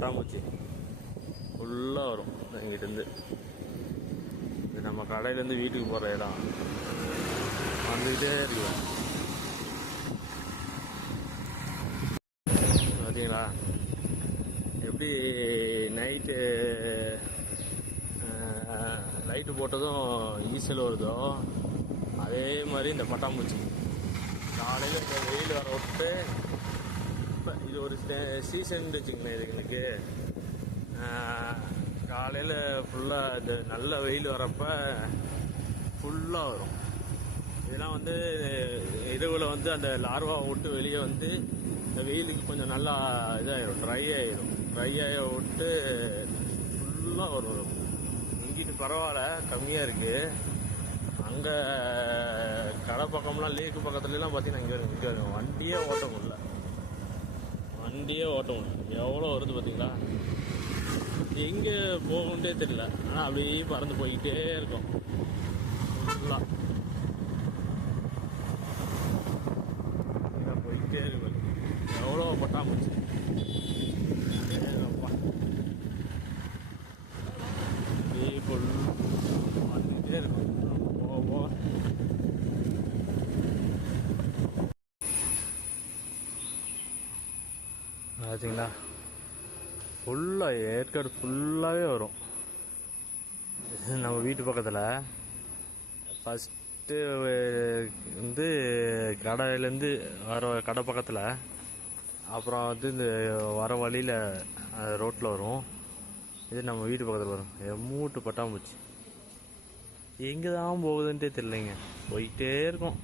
பட்டாம்பூச்சி ஃபுல்லாக வரும் எங்கிட்டேருந்து. இது நம்ம கடையிலேருந்து வீட்டுக்கு போகிற இடம் வந்துக்கிட்டே இருக்கும். பார்த்தீங்களா எப்படி நைட்டு லைட்டு போட்டதும் ஈசல் வருதோ அதே மாதிரி இந்த பட்டாம்பூச்சி காலையில் இந்த வெயில் வர விட்டு இப்போ இது ஒரு சீசன் வச்சுக்கணும். இதுங்களுக்கு காலையில் ஃபுல்லாக இந்த நல்ல வெயில் வரப்ப ஃபுல்லாக வரும். இதெல்லாம் வந்து இரவில் வந்து அந்த லார்வாவை விட்டு வெளியே வந்து இந்த வெயிலுக்கு கொஞ்சம் நல்லா இதாகிடும், ட்ரை ஆகி விட்டு ஃபுல்லாக வரும். இங்கிட்டு பரவாயில்ல, கம்மியாக இருக்குது. அங்கே கடை பக்கம்லாம் லேக்கு பக்கத்துலலாம் பார்த்தீங்கன்னா இங்கே வரும். வண்டியே ஓட்ட முடியல, எவ்வளோ வருது பார்த்தீங்களா. எங்கே போகணுன்றே தெரியல, ஆனால் அப்படியே பறந்து போய்கிட்டே இருக்கும் ஃபுல்லாக. போய்கிட்டே இருக்கும். எவ்வளோ பட்டாம்பூச்சி ஃபுல் வந்துக்கிட்டே இருக்கும். போக பார்த்தீங்களா ஃபுல்லாக ஏற்காடு ஃபுல்லாகவே வரும். நம்ம வீட்டு பக்கத்தில் ஃபஸ்ட்டு வந்து கடையிலேருந்து வர கடை பக்கத்தில், அப்புறம் வந்து இந்த வர வழியில் ரோட்டில் வரும். இது நம்ம வீட்டு பக்கத்தில் வரும். எம்மூட்டு பட்டாம்பூச்சி எங்கே தான் போகுதுன்ட்டே தெரியலைங்க, போயிட்டே இருக்கும்.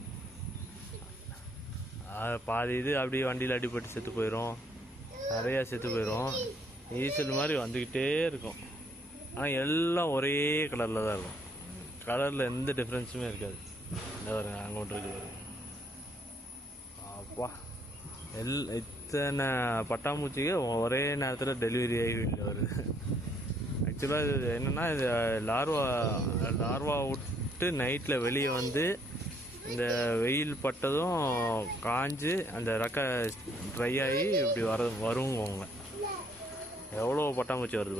பாதி இது அப்படியே வண்டியில் அடிப்பட்டு செத்து போயிடும், நிறையா செத்து போயிடும். ஈசல் மாதிரி வந்துக்கிட்டே இருக்கும். ஆனால் எல்லாம் ஒரே கலரில் தான் இருக்கும். கலரில் எந்த டிஃப்ரென்ஸுமே இருக்காது. இந்த வருங்க அங்கே ஒன்று இருக்குது. அப்பா இத்தனை பட்டாம்பூச்சிக்கு ஒரே நேரத்தில் டெலிவரி ஆகி வீட்டில் வருது. ஆக்சுவலாக இது என்னென்னா, இது லார்வா விட்டு நைட்டில் வெளியே வந்து இந்த வெயில் பட்டதும் காஞ்சு அந்த ரெக்கை ட்ரை ஆகி இப்படி வருவாங்க. எவ்வளோ பட்டாம்பூச்சி வருது.